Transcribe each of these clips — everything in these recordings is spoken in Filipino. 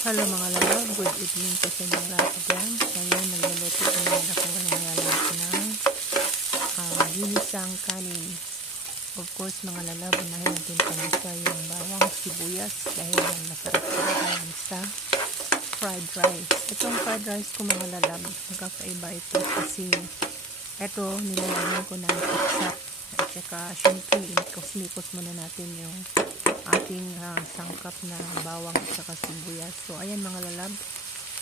Hello mga lalaw, good evening po sa inyong lahat dyan. Ngayon nagluluto naman ako ng ginisang kanin. Of course mga lalaw, unahin natin panisa yung bawang sibuyas dahil yan masarap talaga sa fried rice. Itong fried rice ko mga lalaw, magkakaiba ito kasi ito nilalagyan ko ng ketchup at saka syempre inikos-mikos muna natin yung ating sangkap na bawang at saka sibuyas. So ayan mga lalab,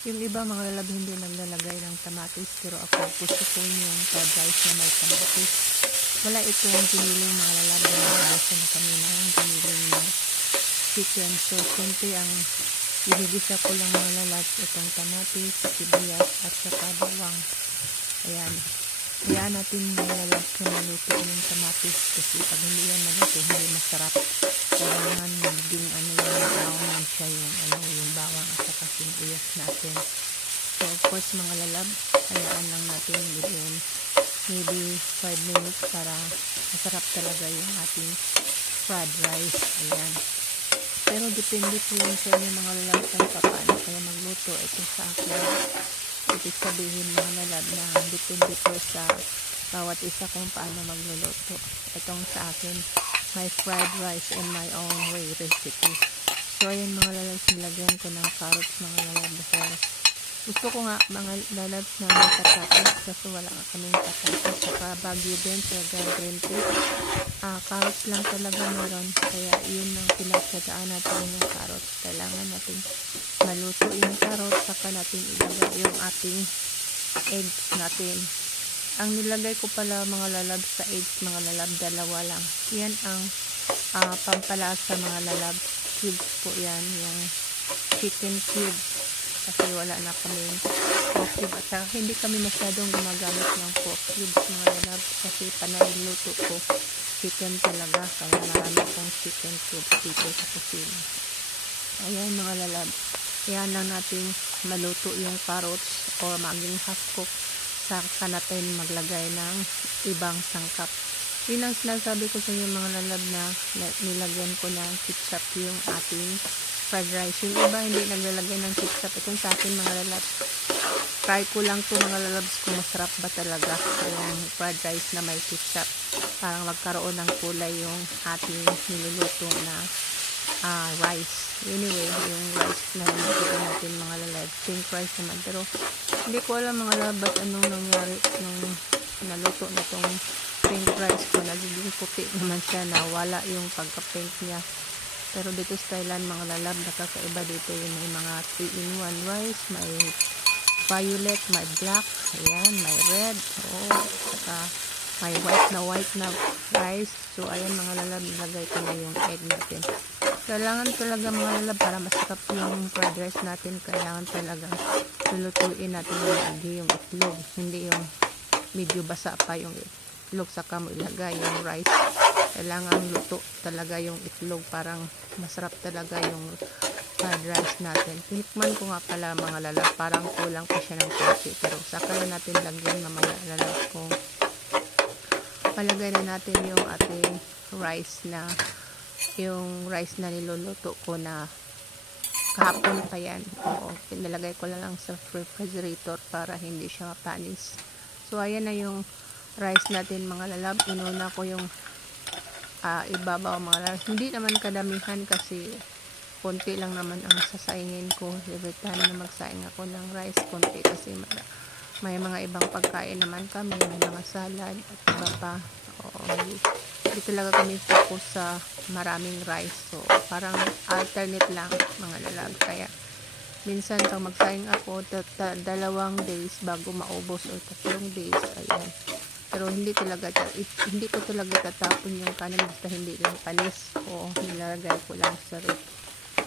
yung iba mga lalab hindi naglalagay ng kamatis, pero ako gusto ko yung fried rice na may kamatis. Wala itong giniling mga lalab, naglalasa na kami ng giniling na chicken. So syempre ang inigisa ko lang mga lalab itong kamatis, sibuyas at saka bawang. Ayan, hayaan natin mga lalab na maluto yung kamatis kasi pag hindi yan maluto hindi masarap. Kailangan magiging yung brownan siya yung bawang at saka sibuyas natin. So of course mga lalab, hayaan lang natin yun maybe 5 minutes para masarap talaga yung ating fried rice. Ayan, pero depende po yun sa inyo mga lalab kung paano kaya magluto. Ito sa akin, ibig sabihin mga lalab na depende po sa bawat isa kung paano magluluto. Itong sa akin, my fried rice in my own way recipe. So ayan mga lalabs, nilagyan ko ng carrots mga lalabs. Gusto ko nga mga lalabs na may patatas kasi wala nga kaming patatas. Saka bagyo din sa green peas. Carrots lang talaga meron. Kaya yun ang pinagsagaan natin yung carrots. Kailangan natin maluto yung carrots. Saka natin ilagay yung ating eggs natin. Ang nilagay ko pala mga lalab sa eggs mga lalab, dalawa lang. Yan ang pampalasa mga lalab. Cubes po yan, yung chicken cubes. Kasi wala na kami pork cube. At saka hindi kami masyadong gumagamit ng pork cubes mga lalab. Kasi panay luto ko chicken talaga. Kaya marami akong chicken cubes dito sa kusina. Ayan mga lalab. Yan lang natin maluto yung carrots o maging half cook. Saka natin maglagay ng ibang sangkap. Yun ang sinasabi ko sa inyo mga lalab na nilagyan ko ng ketchup yung ating fried rice. Yung iba hindi naglalagay ng ketchup. Itong sa akin mga lalab, try ko lang to mga lalabs kung masarap ba talaga yung fried rice na may ketchup. Parang magkaroon ng kulay yung ating niluluto na rice. Anyway, yung rice na niluluto natin mga lalab, pink rice naman. Pero hindi ko alam mga labat anong nangyari nung naluto na itong pink rice ko. Nagiging puti naman siya, nawala yung pagka-pink niya. Pero dito sa Thailand mga lalab, nakakaiba dito yung may mga 3-in-1 rice, may violet, may black, ayan, may red, saka may white na rice. So ayan mga lalab, nilagay ko na yung egg natin. Kailangan talaga mga lalab para masarap yung fried rice natin, kailangan talaga lulutuin natin yung itlog, hindi yung medyo basa pa yung itlog saka mo ilagay yung rice. Kailangan luto talaga yung itlog, parang masarap talaga yung fried rice natin. Tinikman ko nga pala mga lalab, parang kulang pa siya ng konti, pero saka na natin lagyan mamaya lalab kung palagay na natin yung ating rice na na niluluto ko na kahapon pa yan. Pinalagay ko lang sa refrigerator para hindi siya mapanis. So ayan na yung rice natin mga lalab. Inuna ko yung ibabaw mga lalab. Hindi naman kadamihan kasi konti lang naman ang sasaingin ko. Every time na magsaing ako ng rice, konti kasi may mga ibang pagkain naman kami, may mga salad at iba pa. Hindi talaga kami focus sa maraming rice. So parang alternate lang mga lalab. Kaya minsan pag magsaing ako 2 days bago maubos o 3 days. Ayan. Pero hindi ko talaga tatapon yung kanin basta hindi lang panis. Nilalagay ko lang sa ref.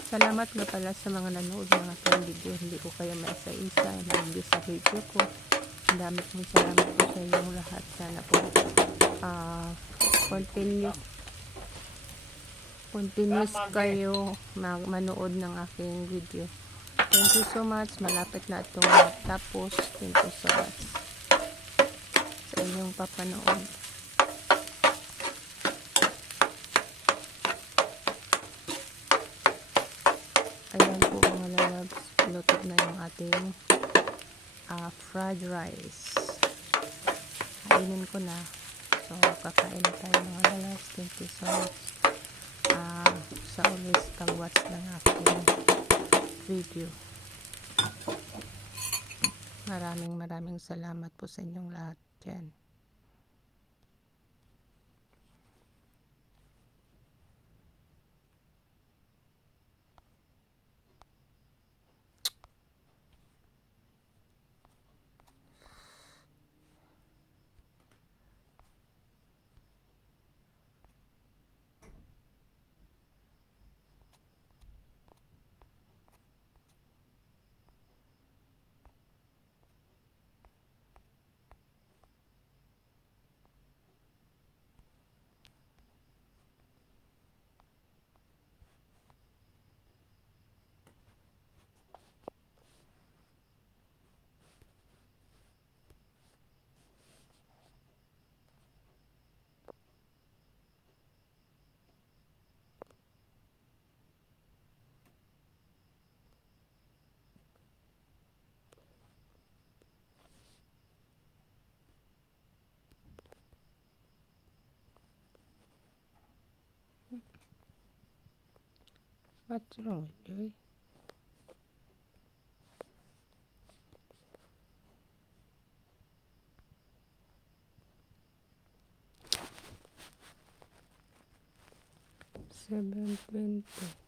Salamat nga pala sa mga nanood ng aking video. Hindi ko kayo maisa-isa nag-view sa video ko. Ang dami kong salamat po sa inyong lahat. Sana po continuous kayo manood ng aking video. Thank you so much. Malapit na itong matapos. Thank you so much sa inyong papanood. Ayan po mga lalabs. naluto na yung ating fried rice. Kainin ko na. So, kakain na tayo mga galas. Thank you so much sa always pag-watch ng aking video. Maraming salamat po sa inyong lahat dyan. What's wrong with you? $7.20